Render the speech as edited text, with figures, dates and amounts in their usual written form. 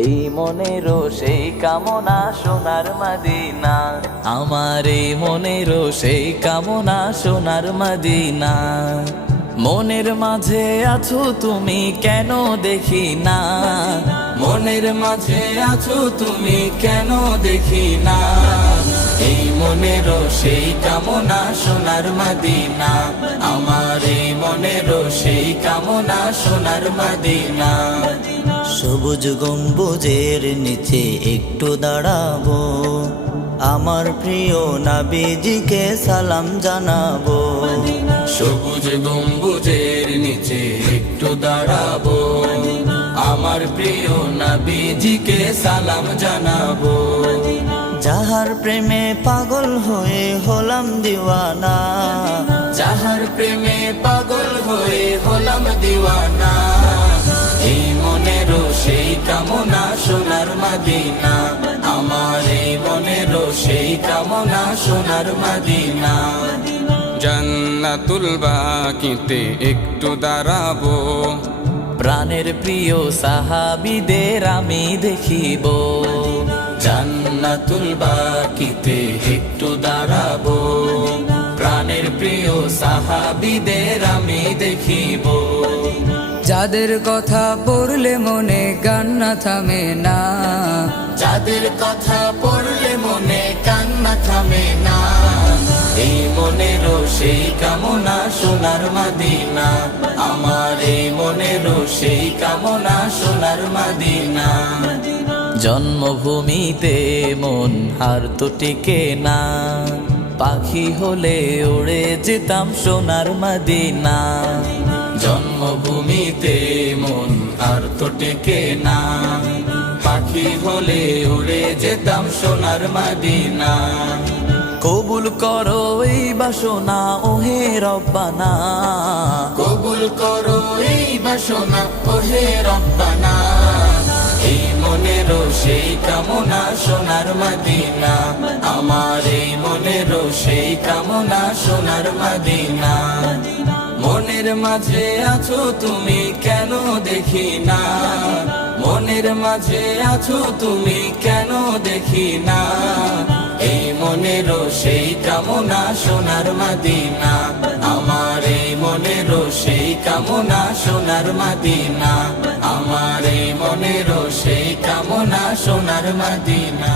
এই মনেরও সেই কামনা সোনার মদিনা, আমার এই মনেরও সেই কামনা সোনার মদিনা। মনের মাঝে আছো তুমি কেন দেখি না, মনের মাঝে আছো তুমি কেন দেখি না। এই মনেরও সেই কামনা সোনার মদিনা, আমার এই মনেরও সেই কামনা সোনার মদিনা। সবুজ গম্বুজের নিচে একটু দাঁড়াবো, আমার প্রিয় নবীজিকে সালাম জানাবো। সবুজ গম্বুজের নিচে একটু দাঁড়াবো, আমার প্রিয় নবীজিকে সালাম জানাবো। যাহার প্রেমে পাগল হয়ে হলাম দিওয়ানা, যাহার প্রেমে পাগল হয়ে হলাম দিওয়ানা। এই মনেরও সেই কামনা সোনার মদিনা, আমার এই মনেরও সেই কামনা সোনার মদিনা। জান্নাতুল বাকিতে একটু দাঁড়াবো, প্রাণের প্রিয় সাহাবীদের আমি দেখিব। জান্নাতুল বাকিতে একটু দাঁড়াবো, প্রাণের প্রিয় সাহাবীদের আমি দেখিব। যাদের কথা পড়লে মনে কান্না থামে না, যাদের কথা পড়লে মনে কান্না থামে না। এই মনেরও সেই কামনা সোনার মদিনা, আমার এই মনেরও সেই কামনা সোনার মদিনা। জন্মভূমিতে মন আর তো টিকে না, পাখি হলে উড়ে যেতাম সোনার মদিনা। জন্মভূমিতে মন আর তো টেকে না, পাখি হলে উড়ে যেতাম সোনার মদিনা। কবুল করো এই বাসনা ওহে রব্বানা, কবুল করো এই বাসনা ওহে রব্বানা। এই মনেরও সেই কামনা সোনার মদিনা, আমার এই মনেরও সেই কামনা সোনার মদিনা। মনের মাঝে আছো তুমি কেন দেখি না, মনের মাঝে আছো তুমি কেন দেখি না। এই মনেরও সেই কামনা সোনার মদিনা, আমার এই মনেরও সেই কামনা সোনার মদিনা, আমার এই মনেরও সেই কামনা সোনার মদিনা।